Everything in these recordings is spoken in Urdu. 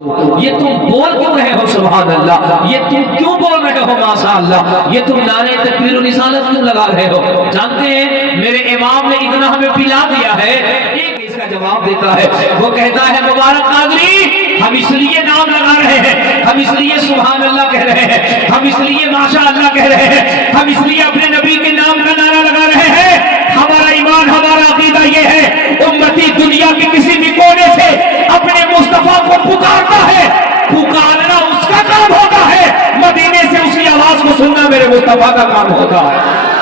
یہ تم بول کیوں رہے ہو سبحان اللہ؟ یہ تم کیوں بول رہے ہو ماشاء اللہ؟ یہ تم نعرے تکبیر و رسالت کیوں لگا رہے ہو؟ جانتے ہیں میرے امام نے اتنا ہمیں پلا دیا ہے، ایک اس کا جواب دیتا ہے، وہ کہتا ہے مبارک قادری ہم اس لیے نام لگا رہے ہیں، ہم اس لیے سبحان اللہ کہہ رہے ہیں، ہم اس لیے ماشاء اللہ کہہ رہے ہیں، ہم اس لیے اپنے نبی کے نام کا نعرہ لگا رہے ہیں، ہمارا ایمان ہمارا عقیدہ یہ ہے امتی دنیا کے کسی بھی کونے سے اپنے مصطفیٰ کو پکارتا ہے، پکارنا اس کا کام ہوتا ہے، مدینے سے اس کی آواز کو سننا میرے مصطفیٰ کا کام ہوتا ہے۔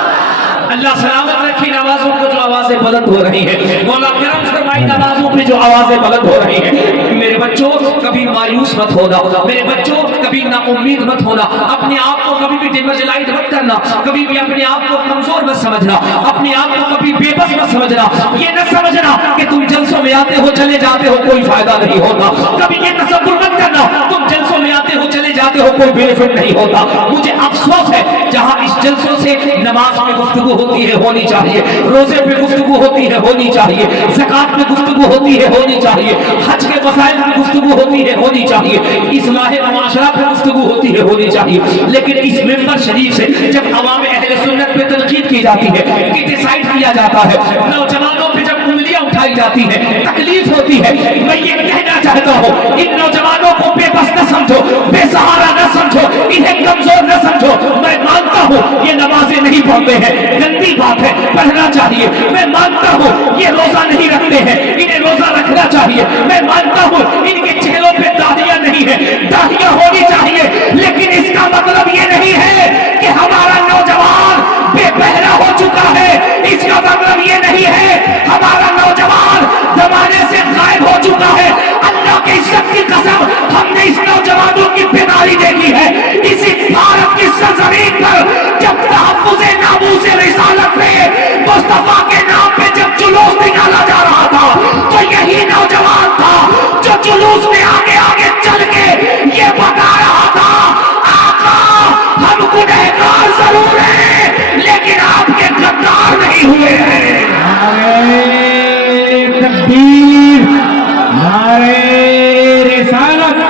اللہ سلامت رکھی آوازوں کو جو آوازیں بلند ہو رہی ہیں، مولا کرم فرمائے آوازوں پہ جو آوازیں بلند ہو رہی ہیں۔ میرے بچوں کبھی مایوس مت ہونا، میرے بچوں کبھی نا امید مت ہونا، اپنے آپ کو کبھی بھی ڈیمرجلائز مت کرنا، کبھی بھی اپنے آپ کو کمزور مت سمجھنا، اپنے آپ کو کبھی بے بس مت سمجھنا، یہ نہ سمجھنا کہ تم جلسوں میں آتے ہو چلے جاتے ہو کوئی فائدہ نہیں ہوتا، کبھی یہ تصور مت کرنا تم جلسوں میں آتے ہو چلے جاتے ہو کوئی بینیفٹ نہیں ہوتا۔ مجھے افسوس ہے جہاں اس جلسوں سے نماز میں گفتگو ہوتی ہے ہونی چاہیے، روزے پہ گفتگو ہوتی ہے ہونی چاہیے، زکات پہ گفتگو ہوتی ہے ہونی چاہیے، حج کے مسائل پہ گفتگو ہوتی ہے ہونی چاہیے، اصلاح معاشرہ پہ گفتگو ہوتی ہے ہونی چاہیے، لیکن اس ممبر شریف سے جب عوام اہل سنت پہ تنقید کی جاتی ہے، کرٹیسائز کیا جاتا ہے، نوجوانوں پہ جب انگلیاں اٹھائی جاتی ہے، تکلیف ہوتی ہے، میں یہ کہنا چاہتا ہوں ان نوجوانوں کو بے بس نہ سمجھو، بے سہارا نہ سمجھو، انہیں کمزور نہ سمجھو۔ میں مانتا ہوں یہ نمازیں نہیں پڑھتے ہیں، گندی بات ہے، پڑھنا چاہیے، میں مانتا ہوں یہ روزہ نہیں رکھتے ہیں، انہیں روزہ رکھنا چاہیے، میں مانتا ہوں ان کے چہروں پہ داڑھیاں نہیں ہیں، داڑھیاں ہونی چاہیے، لیکن اس کا مطلب یہ نہیں ہے کہ ہمارا نوجوان بے بہرا ہو چکا ہے، اس کا مطلب یہ نہیں ہے ہمارا نوجوان زمانے سے غائب ہو چکا ہے۔ اللہ کے عزت کی قسم ہم نے اس نوجوانوں کی بیداری دیکھی ہے، اسی بھارت کی سرزمین پر جب تحفظ ناموس رسالت میں مصطفیٰ کے نام پہ جب جلوس نکالا جا رہا تھا تو یہی نوجوان تھا جو جلوس میں آگے آگے چل کے یہ بتا رہا تھا آقا ہم گنہگار ضرور ہیں لیکن آپ کے غدار نہیں ہوئے ہیں۔ نعرہ تکبیر، نعرہ رسالت۔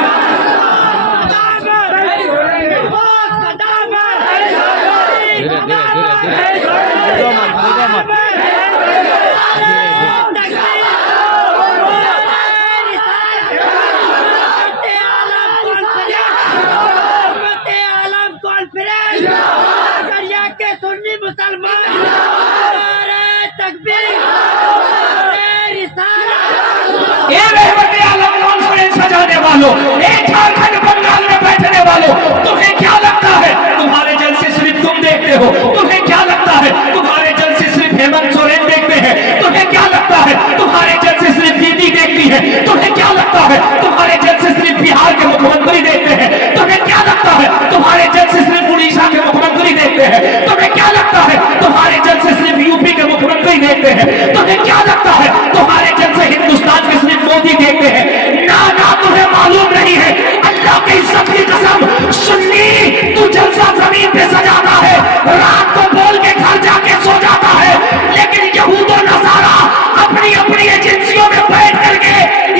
جھارکھنڈ بنگال میں بیٹھنے والوں تمہیں کیا لگتا ہے تمہارے جلسے صرف تم دیکھتے ہو؟ تمہیں کیا لگتا ہے تمہارے جلسے صرف ہیمنت سورین دیکھتے ہیں؟ تمہیں کیا لگتا ہے تمہارے جلسے صرف دیدی دیکھتی ہے؟ تمہیں کیا لگتا ہے تمہارے جلسے صرف بہار کے مکھ منتری دیکھتے ہیں؟ تمہیں کیا لگتا ہے تمہارے جلسے صرف اڑیسہ کے مکھ منتری دیکھتے ہیں؟ تمہیں کیا لگتا ہے تمہارے جلسے صرف یو پی کے مکھ منتری دیکھتے ہیں؟ تمہیں کیا لگتا ہے تمہارے جلسے ہندوستان کے صرف مودی دیکھتے ہیں؟ نہ تمہیں معلوم نہیں ہے، اللہ کی عزت کی قسم سنی تو جلسہ زمین پہ سجاتا ہے، رات کو بول کے گھر جا کے سو جاتا ہے، لیکن یہود و نصارہ اپنی اپنی ایجنسیوں میں بیٹھ کر کے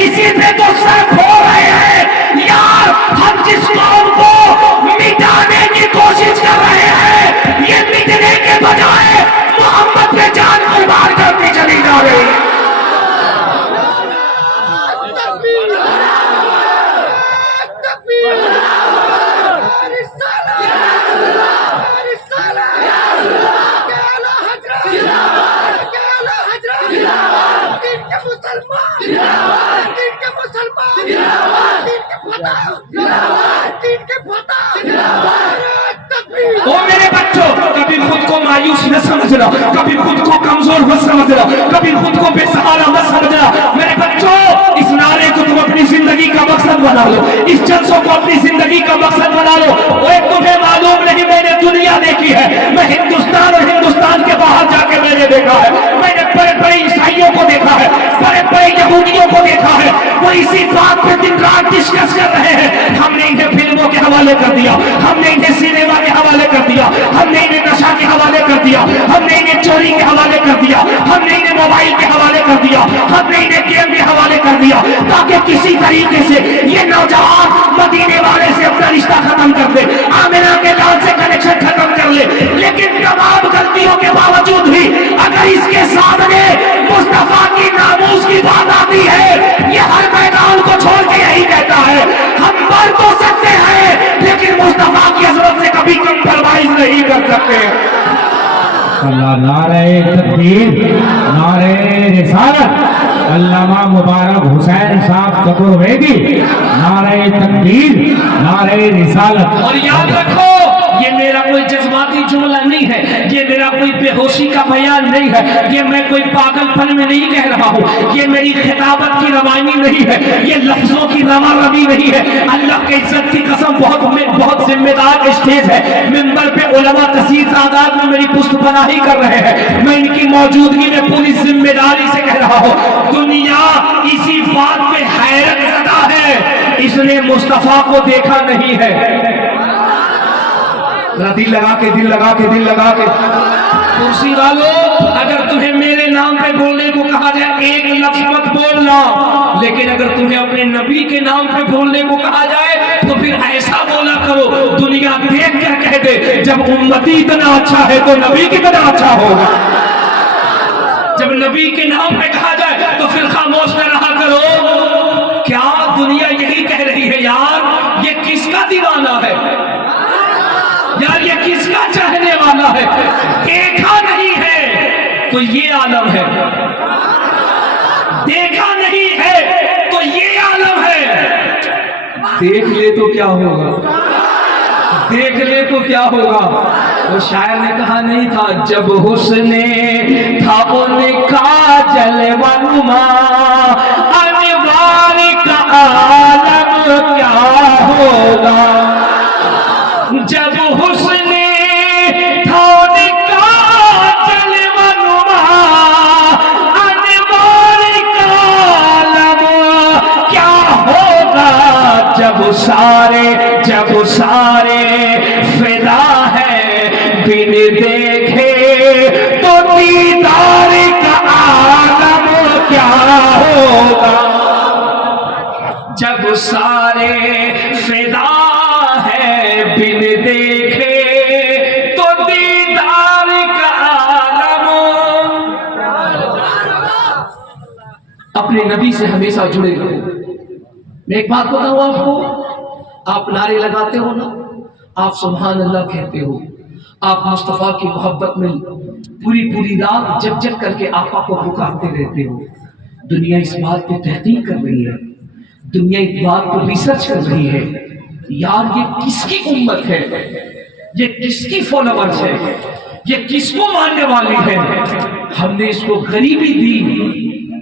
اسی پہ تو سر کھو رہے ہیں۔ یار ہم جس قوم کو مٹانے کی کوشش کر رہے ہیں یہ مٹنے کے بجائے محمد پہ جان قربان کرتی چلی جا رہی ہے۔ وہ میرے بچوں کبھی خود کو مایوس نہ سمجھنا، کبھی خود کو کمزور مت سمجھنا، کبھی خود کو بے سہارا مت سمجھنا۔ میرے بچوں اس نعرے کو تم اپنی زندگی کا مقصد بنا لو، اس جلسوں کو اپنی زندگی کا مقصد بنا لو۔ وہ تمہیں معلوم نہیں میں نے دنیا دیکھی ہے، میں ہندوستان اور ہندوستان کے باہر جا کے میں نے دیکھا ہے، میں نے بڑے بڑے عیسائیوں کو دیکھا ہے، بڑے بڑے یہودیوں کو دیکھا ہے، وہ اسی بات پہ دن رات ڈسکس کر رہے ہیں۔ ہم نے انہیں فلموں کے حوالے کر دیا، ہم نے انہیں سینما کے حوالے کر دیا، ہم نے انہیں نشہ کے حوالے کر دیا۔ دیا, ہم نے انہیں چوری کے حوالے کر دیا, ہم نے انہیں موبائل کے حوالے کر دیا, ہم نے انہیں گیم کے حوالے کر دیا, تاکہ کسی طریقے سے یہ نوجوان مدینے والے سے اپنا رشتہ ختم کر دے, آمنہ کے لال سے کنیکشن ختم کر لے. لیکن تمام غلطیوں کے باوجود بھی اگر اس کے سامنے مصطفیٰ کی ناموس کی بات آتی ہے, یہ ہر میدان کو چھوڑ کے یہی کہتا ہے, ہم مر تو سکتے ہیں لیکن مصطفیٰ کی عظمت سے کبھی کمپرومائز نہیں کر سکتے. اللہ نعرہ تکبیر, نعرہ رسالت. علامہ مبارک حسین صاحب چترویدی, نعرہ تکبیر, نعرہ رسالت. اور یاد رکھو یہ میرا کوئی جذباتی جملہ نہیں ہے, یہ میرا کوئی بے ہوشی کا بیان نہیں ہے, یہ میں کوئی پاگل پن میں نہیں کہہ رہا ہوں, یہ میری خطابت کی روانی نہیں ہے, یہ لفظوں کی روا روی نہیں ہے. اللہ کے عزت کی قسم بہت ذمہ دار اسٹیج ہے, ممبر پہ علماء کثیر تعداد میں میری پشت پناہی کر رہے ہیں, میں ان کی موجودگی میں پوری ذمہ داری سے کہہ رہا ہوں, دنیا اسی بات پہ حیرت زدہ ہے, اس نے مصطفیٰ کو دیکھا نہیں ہے. دل لگا کے دل لگا کے دل لگا کے کرسی والوں, اگر تمہیں میرے نام پہ بولنے کو کہا جائے ایک لفظ مت بولنا, لیکن اگر تمہیں اپنے نبی کے نام پہ بولنے کو کہا جائے تو پھر ایسا بولا کرو دنیا دیکھ کر کہہ دے, جب امتی اتنا اچھا ہے تو نبی کتنا اچھا ہوگا. جب نبی کے نام پہ کہا جائے تو پھر خاموش نہ رہا کرو. کیا دنیا یہی کہہ رہی ہے یار یہ کس کا دیوانہ ہے, یار یہ کس کا چاہنے والا ہے, دیکھا نہیں ہے تو یہ عالم ہے, دیکھا نہیں ہے تو یہ عالم ہے. دیکھ لے تو کیا ہوگا, دیکھ لے تو کیا ہوگا. وہ شاعر نے کہا نہیں تھا, جب حسن تھا ان کا جلوہ نما, انوار کا عالم کیا ہوگا. جب حسن تھا ان کا جلوہ نما, انوار کا عالم کیا ہوگا. جب سارے فدا ہے بن دیکھے تو دیدار کا عالم کیا ہوگا. جب سارے فدا ہے بن دیکھے تو دیدار کا عالم. اپنے نبی سے ہمیشہ جڑے رہو. میں ایک بات بتاؤں آپ کو, آپ نعرے لگاتے ہو نا, آپ سبحان اللہ کہتے ہو, آپ مصطفیٰ کی محبت میں پوری رات جگ جگ کر کے آقا کو پکارتے رہتے ہو. دنیا اس بات پہ تحقیق کر رہی ہے, دنیا اس بات پر ریسرچ کر رہی ہے, یار یہ کس کی امت ہے, یہ کس کی فالوورز ہے, یہ کس کو ماننے والی ہے. ہم نے اس کو غریبی دی,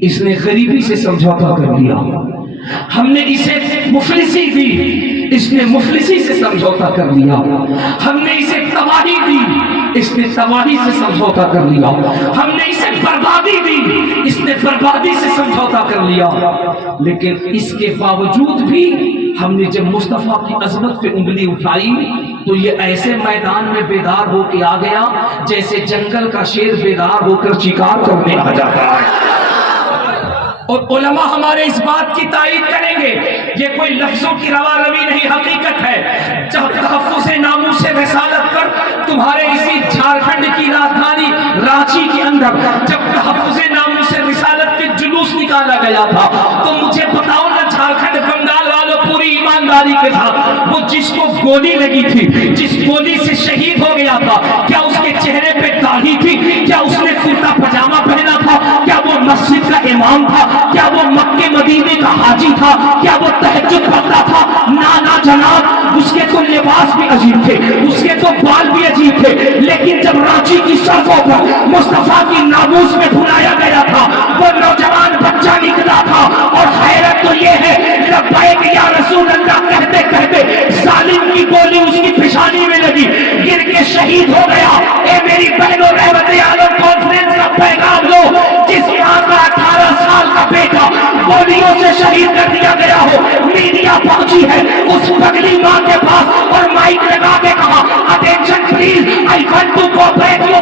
اس نے غریبی سے سمجھوتا کر لیا. ہم نے اسے مفلسی دی, اس نے مفلسی سے سمجھوتا کر لیا. ہم نے اسے تباہی دی, اس نے تباہی سے سمجھوتا کر لیا. ہم نے اسے بربادی دی, اس نے بربادی سے سمجھوتا کر لیا. لیکن اس کے باوجود بھی ہم نے جب مصطفیٰ کی عظمت پہ انگلی اٹھائی تو یہ ایسے میدان میں بیدار ہو کے آ گیا جیسے جنگل کا شیر بیدار ہو کر شکار کرنے آ جاتا ہے. اور علماء ہمارے اس بات کی تائید کریں گے, یہ کوئی لفظوں کی روا روی نہیں, حقیقت ہے. جب تحفظ ناموس رسالت پر تمہارے اسی جھارکھنڈ کی راجدھانی رانچی کے اندر جب تحفظ ناموس رسالت کے جلوس نکالا گیا تھا تو مجھے بتاؤ نا جھارکھنڈ بنگال والوں پوری ایمانداری کے ساتھ, وہ جس کو گولی لگی تھی, جس گولی سے شہید ہو گیا تھا, کیا اس کے چہرے پہ داڑھی تھی, کیا اس نے کرتا پاجامہ پہنا تھا, کیا وہ مسجد کا امام تھا, کیا وہ مکے مدینے کا حاجی تھا, کیا وہ تہجد پڑھتا تھا؟ نانا جناب, اس کے تو لباس بھی عجیب تھے, اس کے تو بال بھی عجیب تھے, لیکن جب رانچی کی سڑکوں پر مصطفیٰ کی ناموس میں بلایا گیا تھا وہ نوجوان بچہ نکلا تھا. اور حیرت تو یہ ہے, لبیک یا رسول اللہ کہتے کہتے ظالم کی گولی اس کی پیشانی میں لگی, گر کے شہید ہو گیا. اے میری بہنوں, رحمت عالم کانفرنس کا پیغام لو, جس ماں کا 18 سال کا بیٹا گولیوں سے شہید کر دیا گیا ہو, میڈیا پہنچی ہے اس پگلی ماں کے پاس اور مائک لگا کے کہا, attention please, I want to go back to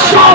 100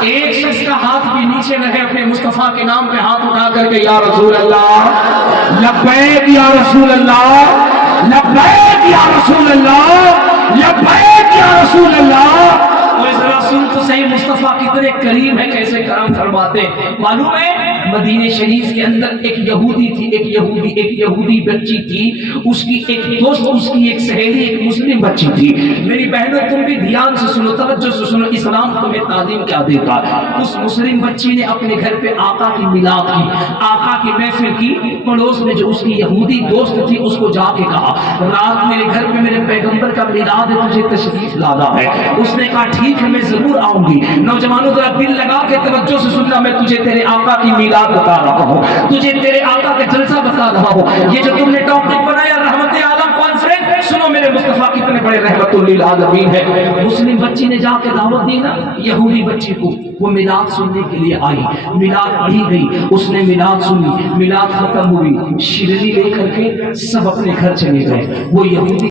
ایک شخص کا ہاتھ بھی نیچے رہے اپنے مصطفیٰ کے نام پہ ہاتھ اٹھا کر کے یا رسول اللہ لبیک یا رسول اللہ لبیک یا رسول اللہ لبیک یا رسول اللہ. اور اس رسول تو صحیح مصطفیٰ کتنے کریم ہے, کیسے کرم فرماتے ہیں. معلوم ہے مدینہ شریف کے اندر ایک یہودی تھی, ایک یہودی بچی تھی, اس کی ایک دوست, اس کی ایک سہیلی, ایک مسلم بچی تھی. میری بہنوں تم بھی دھیان سے سنو, توجہ سے سنو, اسلام تمہیں تعلیم کیا دیتا ہے. اس مسلم بچی نے اپنے گھر پہ آقا کی میلاد کی, آقا کی محفل کی. پڑوس میں جو اس کی یہودی دوست تھی اس کو جا کے کہا رات میرے گھر پہ میرے پیغمبر کا میلاد ہے, تجھے تشریف لانا ہے. اس نے کہا ٹھیک ہے میں ضرور آؤں گی. نوجوانوں ذرا دل لگا کے توجہ سے سننا, میں تجھے تیرے آقا کی میلاد بتا رہا ہوں, تجھے تیرے آقا کا جلسہ بتا رہا ہوں. یہ جو تم نے ٹاپک بنایا رحمت عالم کانفرنس, سنو میرے مصطفیٰ کتنے بڑے رحمت للعالمین ہے. مسلم بچی نے جا کے دعوت دی نا یہودی بچی کو, وہ میلاد سننے کے لیے آئی, میلاد پڑھی گئی, اس نے میلاد سنی, میلاد ختم ہوئی, شیرنی لے کر کے سب اپنے گھر چلے گئے. وہ یہودی